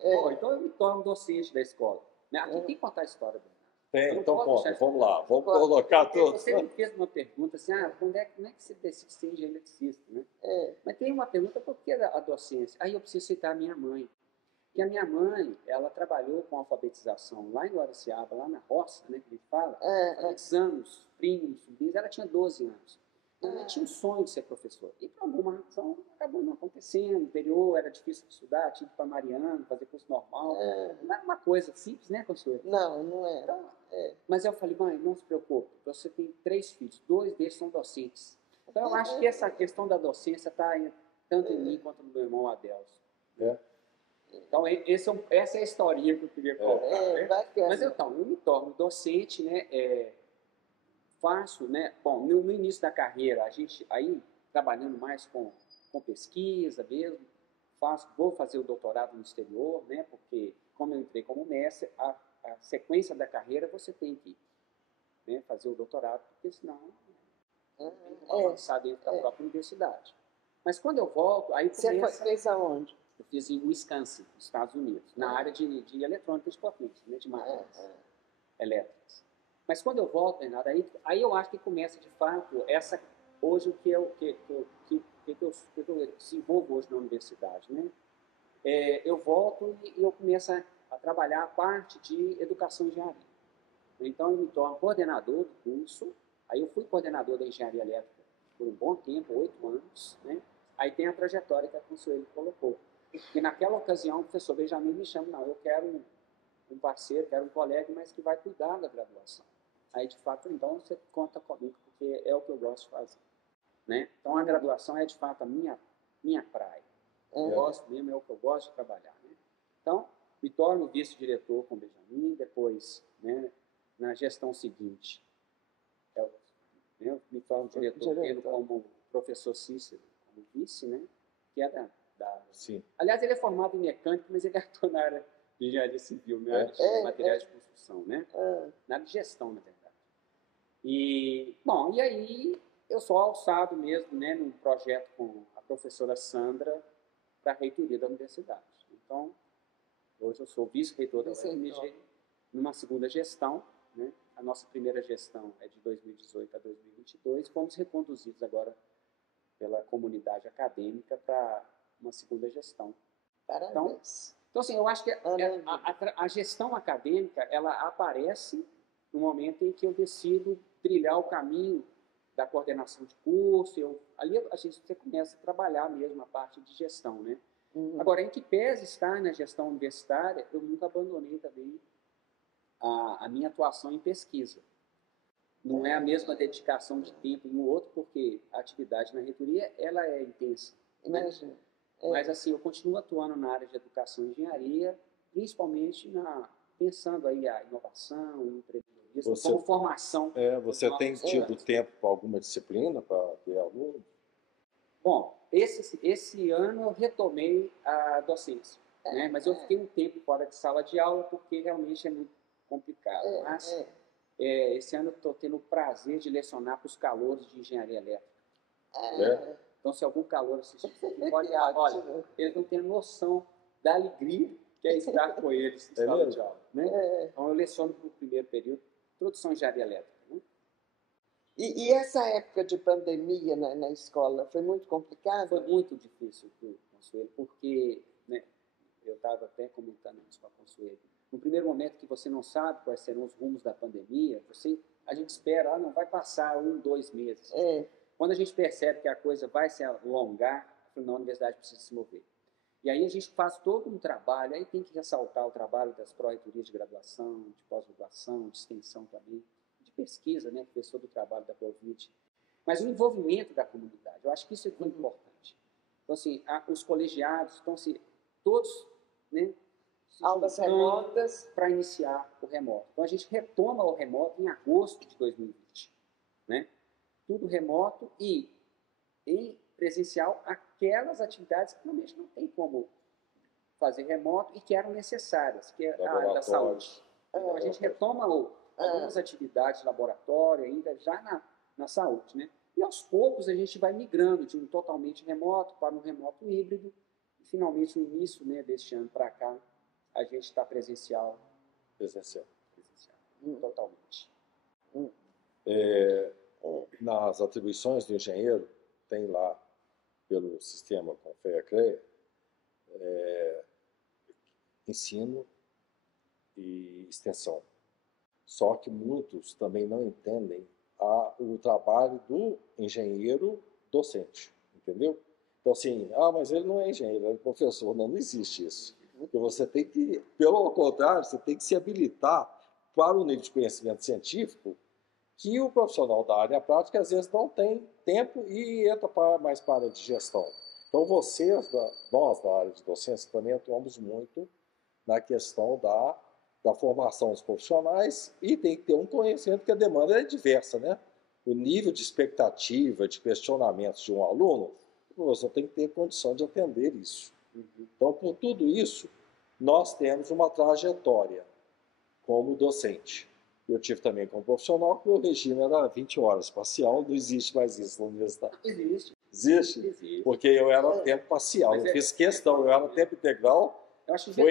Bom, então eu me torno docente da escola. Aqui tem que contar a história, Bernardo. Tem, então conta, vamos lá, vamos colocar tudo. Você me fez uma pergunta assim, como é que você decide ser engenheiro eletricista, né? Mas tem uma pergunta, por que a docência? Aí eu preciso citar a minha mãe. Porque a minha mãe, ela trabalhou com alfabetização lá em Guaraciaba, lá na roça, né, que ele fala, alfabetizando os primos, sobrinhos, ela tinha 12 anos. Ela tinha um sonho de ser professora. E por alguma razão acabou não acontecendo. No interior era difícil de estudar, tinha que ir para Mariana, fazer curso normal. Não era uma coisa simples, né, Consuelo? Não, não era. Então, mas eu falei, mãe, não se preocupe, você tem 3 filhos, 2 deles são docentes. Então eu acho que essa questão da docência está tanto em mim quanto no meu irmão Adelso. Então essa é a historinha que eu queria colocar. Né? Mas então, eu me torno docente, né? Faço, né? Bom, no início da carreira, a gente aí trabalhando mais com pesquisa mesmo, vou fazer o doutorado no exterior, né? Porque como eu entrei como mestre, a sequência da carreira você tem que, né, fazer o doutorado, porque senão não avançar dentro da própria universidade. Mas quando eu volto, aí começa... Você fez aonde? Eu fiz em Wisconsin, nos Estados Unidos, na área de eletrônica de potência, né, de máquinas elétricas. Mas quando eu volto, Bernardo, aí eu acho que começa, de fato, hoje o que eu desenvolvo hoje na universidade. Né? Eu volto e eu começo a trabalhar a parte de educação e engenharia. Então, eu me torno coordenador do curso. Aí eu fui coordenador da engenharia elétrica por um bom tempo, 8 anos. Né? Aí tem a trajetória que a Consuelo colocou. E naquela ocasião, o professor Benjamin me chama, não, eu quero um parceiro, quero um colega, mas que vai cuidar da graduação. Aí, de fato, então, você conta comigo, porque é o que eu gosto de fazer. Né? Então, a graduação é, de fato, a minha praia. Eu gosto mesmo, é o que eu gosto de trabalhar. Né? Então, me torno vice-diretor com o Benjamin, depois, né, na gestão seguinte, eu me torno diretor, tendo como professor Cícero, como vice, né, que é da... Sim. Aliás, ele é formado em mecânica, mas ele atua na área de engenharia civil, na área de materiais de construção, né? Na área de gestão, na verdade. E aí eu sou alçado mesmo, né, num projeto com a professora Sandra para a reitoria da universidade. Então, hoje eu sou vice-reitor da UFMG, numa segunda gestão, né? A nossa primeira gestão é de 2018 a 2022, fomos reconduzidos agora pela comunidade acadêmica para uma segunda gestão. Parabéns. Então, assim, eu acho que a gestão acadêmica, ela aparece no momento em que eu decido trilhar o caminho da coordenação de curso. Ali você começa a trabalhar mesmo a parte de gestão, né? Agora, em que pese estar na gestão universitária, eu nunca abandonei também a minha atuação em pesquisa. Não é a mesma dedicação de tempo em um outro, porque a atividade na reitoria ela é intensa. Imagina. Né? Mas, assim, eu continuo atuando na área de educação e engenharia, principalmente pensando aí a inovação, o empreendedorismo, como formação. Você tem tido tempo para alguma disciplina, para ter aluno? Bom, esse ano eu retomei a docência, né? Mas eu fiquei um tempo fora de sala de aula, porque realmente é muito complicado. Mas esse ano eu estou tendo o prazer de lecionar para os calouros de engenharia elétrica. Então, se algum calor assistir isso aqui, olha, eles não têm noção da alegria que é estar com eles em sala de aula. Né? Então, eu leciono para o primeiro período, introdução à engenharia elétrica. Né? E essa época de pandemia na escola foi muito complicada? Foi muito difícil, Consuelo, porque, né, eu estava até comentando isso com a Consuelo. No primeiro momento que você não sabe quais serão os rumos da pandemia, a gente espera, não vai passar 1, 2 meses. Quando a gente percebe que a coisa vai se alongar, a universidade precisa se mover. E aí a gente faz todo um trabalho, aí tem que ressaltar o trabalho das pró-reitorias de graduação, de pós-graduação, de extensão também, de pesquisa, né, que fez todo o trabalho da Covid. Mas o envolvimento da comunidade, eu acho que isso é muito importante. Então, assim, os colegiados estão todos, né, aulas remotas para iniciar o remoto. Então, a gente retoma o remoto em agosto de 2020. Né? Tudo remoto e em presencial aquelas atividades que realmente não tem como fazer remoto e que eram necessárias, que é a área da saúde. Então, a gente retoma algumas atividades de laboratório ainda já na saúde, né? E aos poucos a gente vai migrando de um totalmente remoto para um remoto híbrido e finalmente no início, né, deste ano para cá a gente está presencial. Totalmente. Nas atribuições do engenheiro, tem lá, pelo sistema Confea-CREA, ensino e extensão. Só que muitos também não entendem o trabalho do engenheiro docente, entendeu? Então, assim, mas ele não é engenheiro, ele é professor. Não, não existe isso. Porque você tem que, pelo contrário, você tem que se habilitar para o nível de conhecimento científico que o profissional da área prática, às vezes, não tem tempo e entra mais para a área de gestão. Então, nós da área de docência, também atuamos muito na questão da formação dos profissionais e tem que ter um conhecimento, porque a demanda é diversa, né? O nível de expectativa, de questionamentos de um aluno, o professor tem que ter condição de atender isso. Então, por tudo isso, nós temos uma trajetória como docente. Eu tive também como profissional, que o regime era 20 horas parcial, não existe mais isso na universidade. Existe? Existe. Porque eu era tempo parcial, eu fiz questão, eu era tempo integral. Eu acho que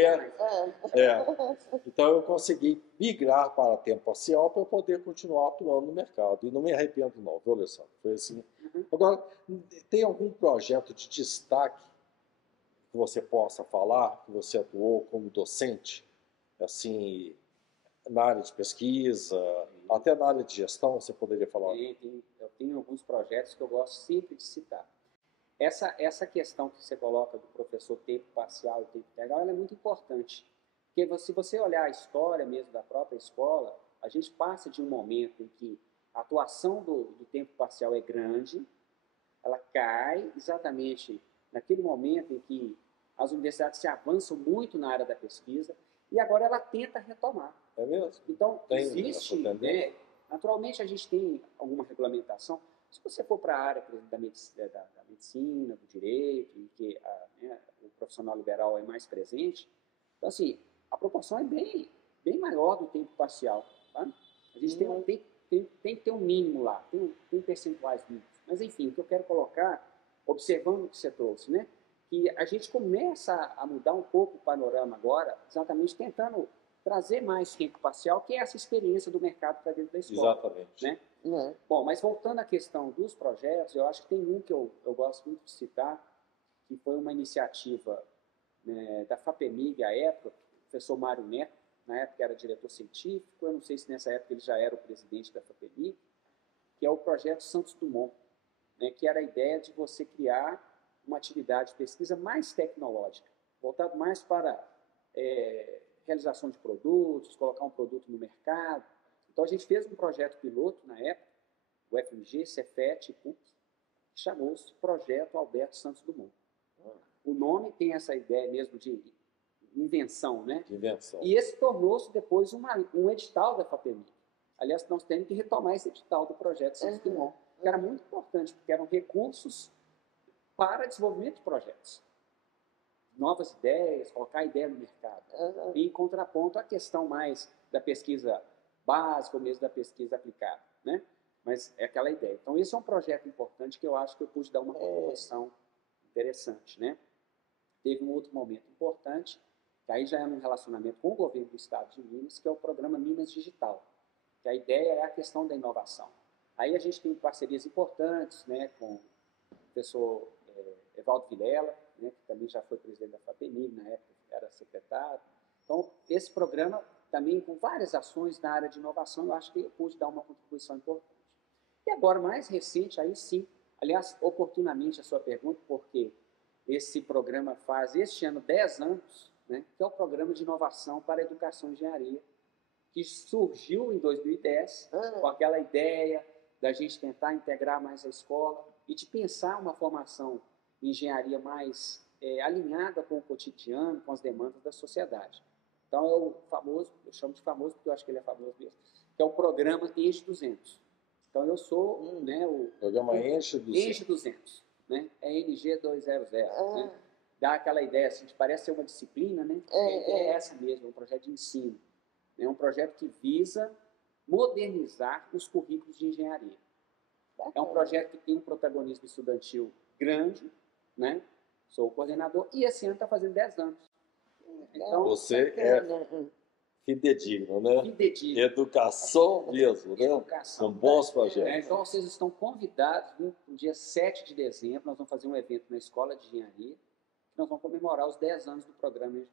Então eu consegui migrar para tempo parcial para eu poder continuar atuando no mercado. E não me arrependo não, viu, Alessandro? Foi assim. Agora, tem algum projeto de destaque que você possa falar, que você atuou como docente, assim, na área de pesquisa, até na área de gestão, você poderia falar? Eu tenho alguns projetos que eu gosto sempre de citar. Essa questão que você coloca do professor tempo parcial e tempo integral, ela é muito importante. Porque se você olhar a história mesmo da própria escola, a gente passa de um momento em que a atuação do tempo parcial é grande, ela cai exatamente naquele momento em que as universidades se avançam muito na área da pesquisa, e agora ela tenta retomar. É mesmo? Então, existe, né, naturalmente a gente tem alguma regulamentação. Se você for para a área, por exemplo, da medicina, do direito, em que o profissional liberal é mais presente, então, assim, a proporção é bem maior do tempo parcial. Tá? A gente tem que ter um mínimo lá, tem percentuais mínimos. Mas, enfim, o que eu quero colocar, observando o que você trouxe, né, que a gente começa a mudar um pouco o panorama agora, exatamente tentando trazer mais tempo parcial, que é essa experiência do mercado para dentro da escola. Exatamente. Né? Bom, mas voltando à questão dos projetos, eu acho que tem um que eu gosto muito de citar, que foi uma iniciativa, né, da FAPEMIG à época, o professor Mário Neto, na época era diretor científico, eu não sei se nessa época ele já era o presidente da FAPEMIG, que é o projeto Santos Dumont, né, que era a ideia de você criar uma atividade de pesquisa mais tecnológica, voltado mais para realização de produtos, colocar um produto no mercado. Então, a gente fez um projeto piloto na época, o FMG, Cefet e PUC, que chamou-se Projeto Alberto Santos Dumont. O nome tem essa ideia mesmo de invenção, né? Invenção. E esse tornou-se depois um edital da FAPEMIG. Aliás, nós temos que retomar esse edital do Projeto Santos Dumont, que era muito importante, porque eram recursos para desenvolvimento de projetos. Novas ideias, colocar a ideia no mercado. E em contraponto à questão mais da pesquisa básica ou mesmo da pesquisa aplicada, né? Mas é aquela ideia. Então, esse é um projeto importante que eu acho que eu pude dar uma contribuição interessante, né? Teve um outro momento importante, que aí já é um relacionamento com o governo do estado de Minas, que é o programa Minas Digital, que a ideia é a questão da inovação. Aí a gente tem parcerias importantes, né, com o professor Evaldo Vilela, né, que também já foi presidente da FAPEMIG, na época era secretário. Então, esse programa também com várias ações na área de inovação, eu acho que eu pude dar uma contribuição importante. E agora, mais recente, aí sim, aliás, oportunamente a sua pergunta, porque esse programa faz este ano 10 anos, né, que é o Programa de Inovação para a Educação e Engenharia, que surgiu em 2010, com aquela ideia da gente tentar integrar mais a escola e de pensar uma formação engenharia mais alinhada com o cotidiano, com as demandas da sociedade. Então, é o famoso, eu chamo de famoso porque eu acho que ele é famoso mesmo, que é o programa Enche 200. Então, eu sou o programa Enche 200. Enche 200, né? É NG 200. Né? Dá aquela ideia, assim, que parece ser uma disciplina, né? É essa mesmo, é um projeto de ensino. É um projeto que visa modernizar os currículos de engenharia. É um projeto que tem um protagonismo estudantil grande, né? Sou o coordenador e esse ano está fazendo 10 anos. Então, você é fidedigno, né? Fidedigno. Educação mesmo, né? Educação. Com bons projetos. Então, vocês estão convidados, no dia 7 de dezembro, nós vamos fazer um evento na Escola de Engenharia, que nós vamos comemorar os 10 anos do programa Enche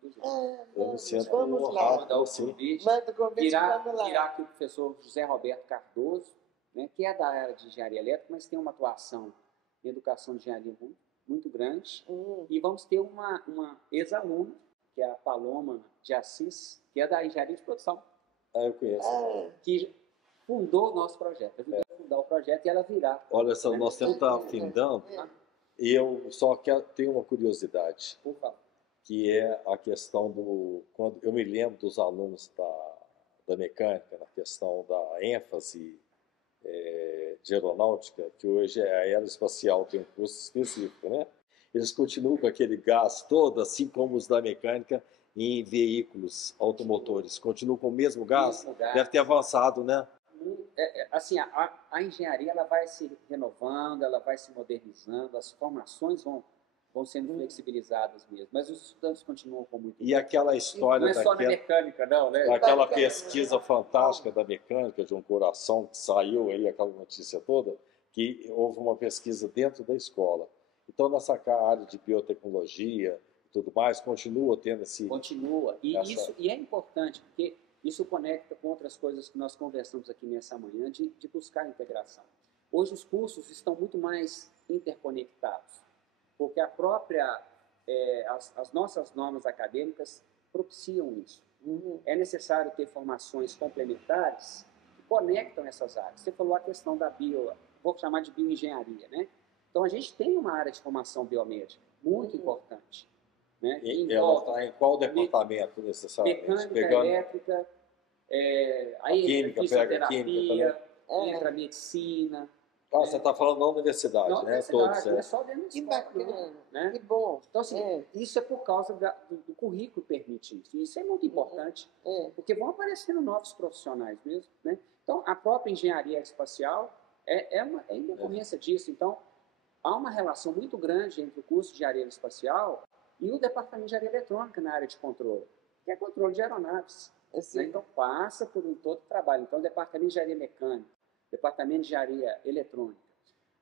200. Vamos lá. Mandar o convite. Manda o convite, vamos lá. Virá aqui o professor José Roberto Cardoso, né, que é da área de engenharia elétrica, mas tem uma atuação em educação de engenharia muito grande. E vamos ter uma ex-aluna, que é a Paloma de Assis, que é da engenharia de produção. Eu conheço. Que fundou o nosso projeto. Ajudou a fundar o projeto e ela virá. Olha só, nosso tempo está findando. E eu só tenho uma curiosidade. Por favor. Que é a questão quando eu me lembro dos alunos da mecânica, na questão da ênfase de aeronáutica, que hoje é aeroespacial, tem um curso específico, né? Eles continuam com aquele gás todo, assim como os da mecânica, em veículos automotores. Continuam com o mesmo gás? Deve ter avançado, né? Assim, a engenharia ela vai se renovando, ela vai se modernizando, as formações vão sendo flexibilizadas mesmo, mas os estudantes continuam com muito. E aquela história não é só na mecânica, não, né? Aquela pesquisa fantástica da mecânica de um coração que saiu aí, aquela notícia toda, que houve uma pesquisa dentro da escola. Então, nessa área de biotecnologia e tudo mais, continua tendo esse... Continua. E é importante, porque isso conecta com outras coisas que nós conversamos aqui nessa manhã, de buscar integração. Hoje os cursos estão muito mais interconectados, porque a própria, as nossas normas acadêmicas propiciam isso. É necessário ter formações complementares que conectam essas áreas. Você falou a questão da vou chamar de bioengenharia, né? Então, a gente tem uma área de formação biomédica muito importante. Né? E ela está em qual departamento necessariamente? Mecânica, elétrica, química, fisioterapia, entra a medicina. Você está falando da universidade, na né? Universidade, não é só dentro da Que escola, bacana, né? Que bom. Então, assim, isso é por causa do currículo permite isso. Isso é muito importante, porque vão aparecendo novos profissionais mesmo, né? Então, a própria engenharia espacial é em decorrência disso. Então, há uma relação muito grande entre o curso de engenharia espacial e o departamento de engenharia eletrônica na área de controle, que é controle de aeronaves. Né? Então, passa por todo o trabalho. Então, o departamento de engenharia mecânica, departamento de engenharia eletrônica,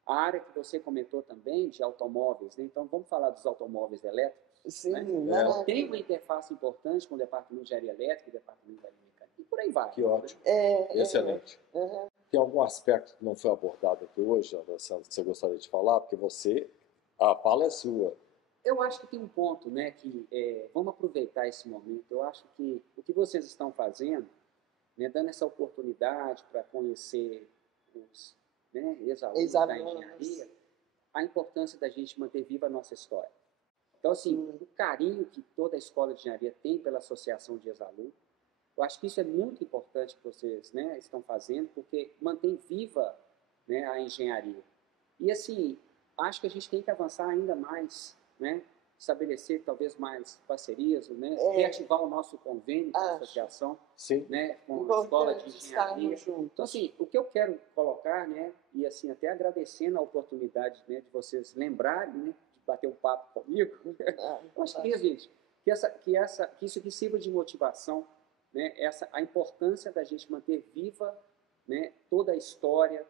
a área que você comentou também de automóveis, né? Então vamos falar dos automóveis elétricos. Sim, né? Tem uma interface importante com o departamento de engenharia elétrica e o departamento de engenharia mecânica. E por aí vai. Que ótimo. Excelente. Tem algum aspecto que não foi abordado aqui hoje, Alessandro, que você gostaria de falar? Porque a fala é sua. Eu acho que tem um ponto, né, que vamos aproveitar esse momento. Eu acho que o que vocês estão fazendo, né, dando essa oportunidade para conhecer os ex-alunos da engenharia, a importância da gente manter viva a nossa história. Então, assim, o carinho que toda a escola de engenharia tem pela associação de ex-alunos, eu acho que isso é muito importante que vocês, né, estão fazendo, porque mantém viva, né, a engenharia. E, assim, acho que a gente tem que avançar ainda mais, né, estabelecer talvez mais parcerias, né, reativar o nosso convênio com a associação, né, com a escola de engenharia. Então, assim, o que eu quero colocar, né, e assim, até agradecendo a oportunidade, né, de vocês lembrarem, né, de bater um papo comigo, eu acho que, gente, que isso aqui sirva de motivação, né, a importância da gente manter viva, né, toda a história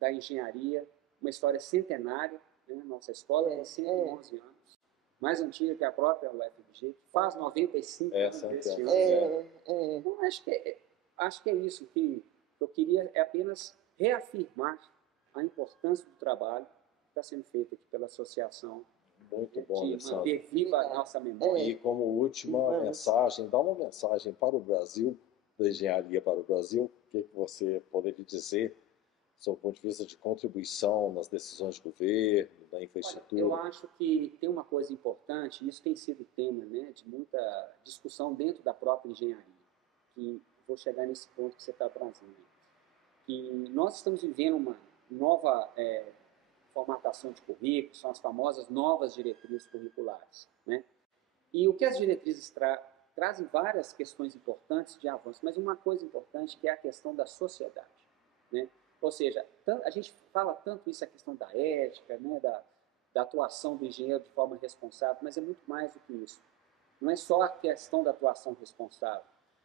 da engenharia, uma história centenária, né, nossa escola tem 111 anos, mais antiga que a própria UFMG, que faz 95 anos deste ano. Então, acho que é isso que eu queria, apenas reafirmar a importância do trabalho que está sendo feito aqui pela associação. Muito bom, de manter viva a nossa memória. E como última mensagem, dá uma mensagem para o Brasil, da engenharia para o Brasil, o que você poderia dizer sob o ponto de vista de contribuição nas decisões de governo, da infraestrutura? Olha, eu acho que tem uma coisa importante, e isso tem sido tema, né, de muita discussão dentro da própria engenharia, que vou chegar nesse ponto que você está trazendo, que nós estamos vivendo uma nova formatação de currículos, são as famosas novas diretrizes curriculares, né? E o que as diretrizes trazem várias questões importantes de avanço, mas uma coisa importante que é a questão da sociedade, né? Ou seja, a gente fala tanto isso, a questão da ética, né, da atuação do engenheiro de forma responsável, mas é muito mais do que isso. Não é só a questão da atuação responsável,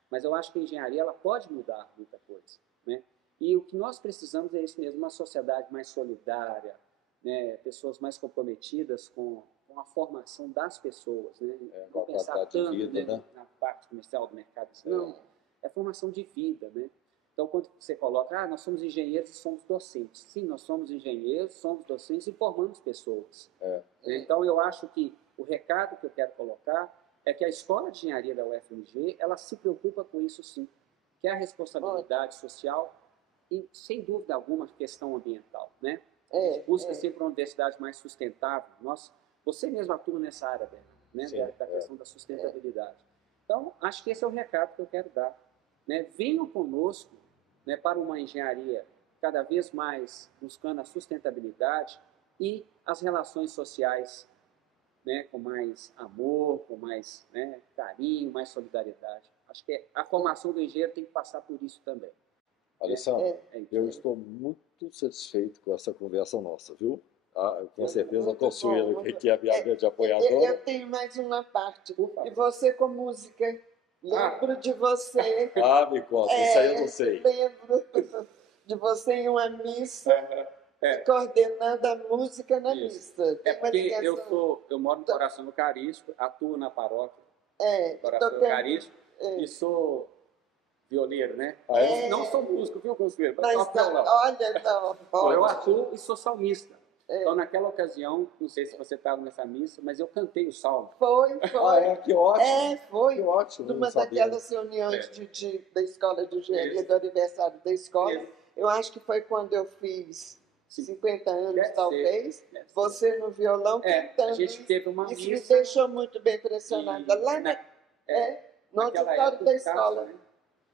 mas eu acho que a engenharia ela pode mudar muita coisa, né? E o que nós precisamos é isso mesmo, uma sociedade mais solidária, né, pessoas mais comprometidas com a formação das pessoas, né? Não pensar tanto vida, né? na parte comercial do mercado. Não, é formação de vida, né? Então, quando você coloca, nós somos engenheiros e somos docentes. Sim, nós somos engenheiros, somos docentes e formamos pessoas. Então, eu acho que o recado que eu quero colocar é que a Escola de Engenharia da UFMG, ela se preocupa com isso sim, que é a responsabilidade social e, sem dúvida alguma, a questão ambiental, né? A gente busca sempre uma universidade mais sustentável. Você mesmo atua nessa área, né? Da questão da sustentabilidade. Então, acho que esse é o recado que eu quero dar, né? Venham conosco, né, para uma engenharia cada vez mais buscando a sustentabilidade e as relações sociais, né, com mais amor, com mais, né, carinho, mais solidariedade. Acho que a formação do engenheiro tem que passar por isso também. Alessandro, eu estou muito satisfeito com essa conversa nossa, viu? Com certeza a senhora que é a minha grande apoiadora. Eu tenho mais uma parte. E você com música, lembro de você. Me conta, isso aí eu não sei. Lembro de você em uma missa, coordenando a música na missa. Porque eu moro no Coração Eucarístico, atuo na paróquia Coração Eucarístico e sou violeiro, né? Não sou músico, viu, conselheiro? Mas olha, não. Eu atuo e sou salmista. Então, naquela ocasião, não sei se você estava nessa missa, mas eu cantei o salmo. Foi. Que ótimo. Foi. Que ótimo. Numa daquelas reuniões da escola de engenharia, do aniversário da escola. Eu acho que foi quando eu fiz 50 anos, talvez. Você no violão cantando. A gente teve uma missa. Isso me deixou muito bem impressionada. Lá no auditório da escola. Né?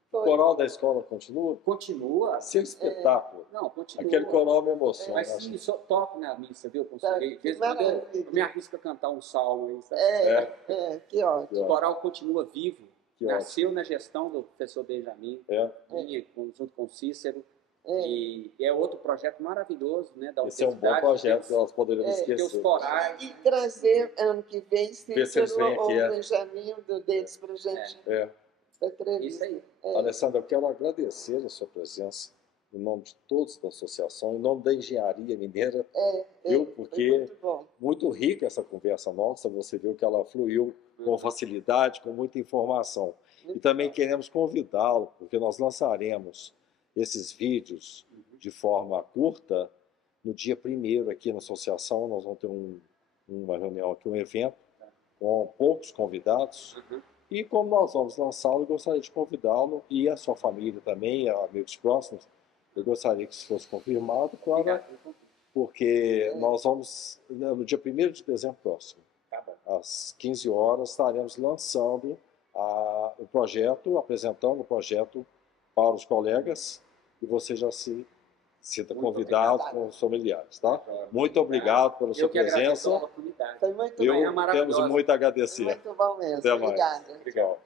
O coral da escola continua? Continua. Seu espetáculo. Não, continua. Aquele coral me emociona. Mas sim, só toco na missa, viu, conselheiro? Eu me arrisco a cantar um salmo aí, sabe? Que ótimo. O coral continua vivo. Nasceu na gestão do professor Benjamin, junto com o Cícero. E é outro projeto maravilhoso, né, da Esse é um bom projeto que nós poderíamos esquecer. Os corais. E trazer, ano que vem, Cícero ou Benjamin deles para a gente. Isso aí. Alessandro, eu quero agradecer a sua presença em nome de todos da associação, em nome da Engenharia Mineira, viu? Porque muito rica essa conversa nossa, você viu que ela fluiu com facilidade, com muita informação. E também queremos convidá-lo, porque nós lançaremos esses vídeos de forma curta no dia 1º aqui na associação. Nós vamos ter uma reunião aqui, um evento com poucos convidados. E como nós vamos lançá-lo, eu gostaria de convidá-lo e a sua família também, amigos próximos. Eu gostaria que isso fosse confirmado, claro, porque nós vamos, no dia 1º de dezembro próximo, às 15 horas, estaremos lançando o projeto, apresentando o projeto para os colegas, e você já se sinta convidado com os familiares, tá? Muito obrigado pela sua presença. Foi muito bom. Temos muito a agradecer. Muito bom mesmo. Até mais. Obrigada. Tchau.